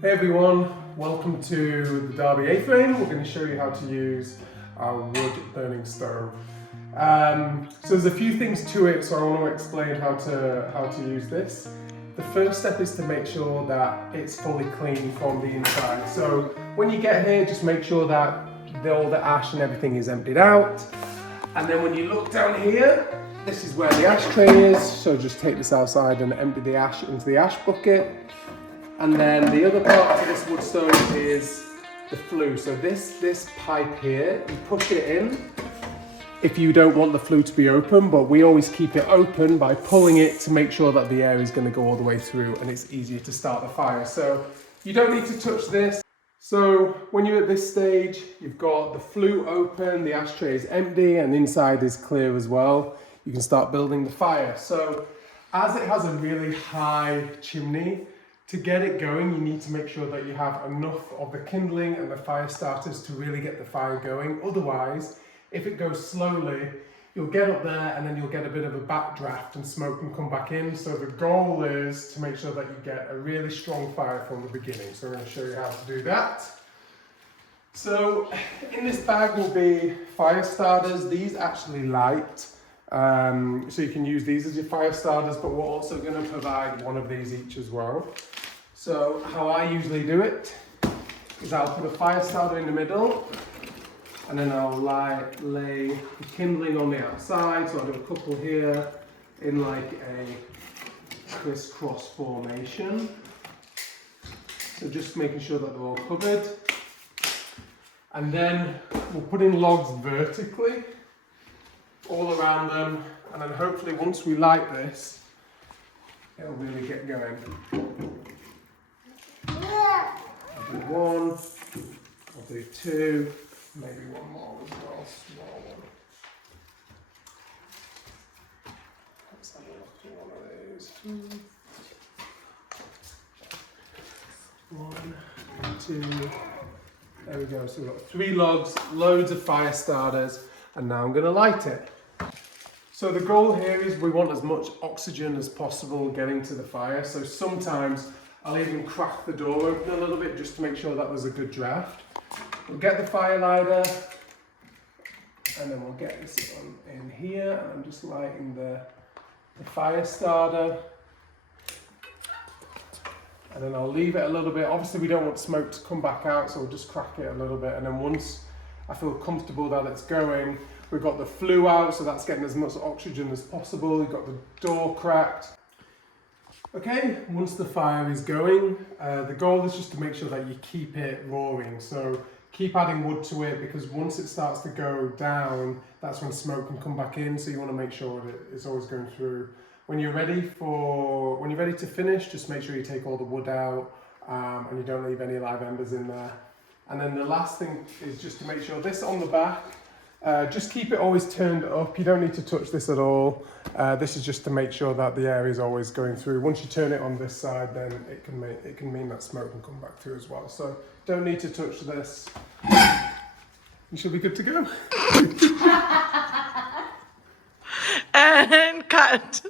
Hey everyone, welcome to the Darby A-frame. We're going to show you how to use our wood burning stove. So there's a few things to it, so I want to explain how to use this. The first step is to make sure that it's fully clean from the inside. So when you get here, just make sure that all the ash and everything is emptied out. And then when you look down here, this is where the ashtray is. So just take this outside and empty the ash into the ash bucket. And then the other part of this wood stove is the flue. So this pipe here, you push it in if you don't want the flue to be open, but we always keep it open by pulling it to make sure that the air is going to go all the way through and it's easier to start the fire. So you don't need to touch this. So when you're at this stage, you've got the flue open, the ashtray is empty and inside is clear as well. You can start building the fire. So as it has a really high chimney, to get it going, you need to make sure that you have enough of the kindling and the fire starters to really get the fire going. Otherwise, if it goes slowly, you'll get up there and then you'll get a bit of a backdraft and smoke can come back in. So the goal is to make sure that you get a really strong fire from the beginning. So I'm going to show you how to do that. So in this bag will be fire starters. These actually light. So you can use these as your fire starters, but we're also going to provide one of these each as well. So how I usually do it is I'll put a fire starter in the middle and then I'll lay the kindling on the outside. So I'll do a couple here in like a crisscross formation. So just making sure that they're all covered. And then we'll put in logs vertically all around them, and then hopefully once we light this, it'll really get going. I'll do one, I'll do two, maybe one more as well, small one. Let's have a look at one of these. One, two, there we go. So we've got 3 logs, loads of fire starters, and now I'm going to light it. So the goal here is we want as much oxygen as possible getting to the fire. So sometimes I'll even crack the door open a little bit just to make sure that there's a good draft. We'll get the fire lighter and then we'll get this one in here, and I'm just lighting the fire starter. And then I'll leave it a little bit. Obviously we don't want smoke to come back out, so we'll just crack it a little bit, and then once I feel comfortable that it's going, we've got the flue out, so that's getting as much oxygen as possible. We've got the door cracked. Okay, once the fire is going, the goal is just to make sure that you keep it roaring. So keep adding wood to it, because once it starts to go down, that's when smoke can come back in. So you want to make sure that it's always going through. When you're ready to finish, just make sure you take all the wood out and you don't leave any live embers in there. And then the last thing is just to make sure this on the back, just keep it always turned up. You don't need to touch this at all. This is just to make sure that the air is always going through. Once you turn it on this side, then it can mean that smoke can come back through as well. So don't need to touch this. You should be good to go. And cut.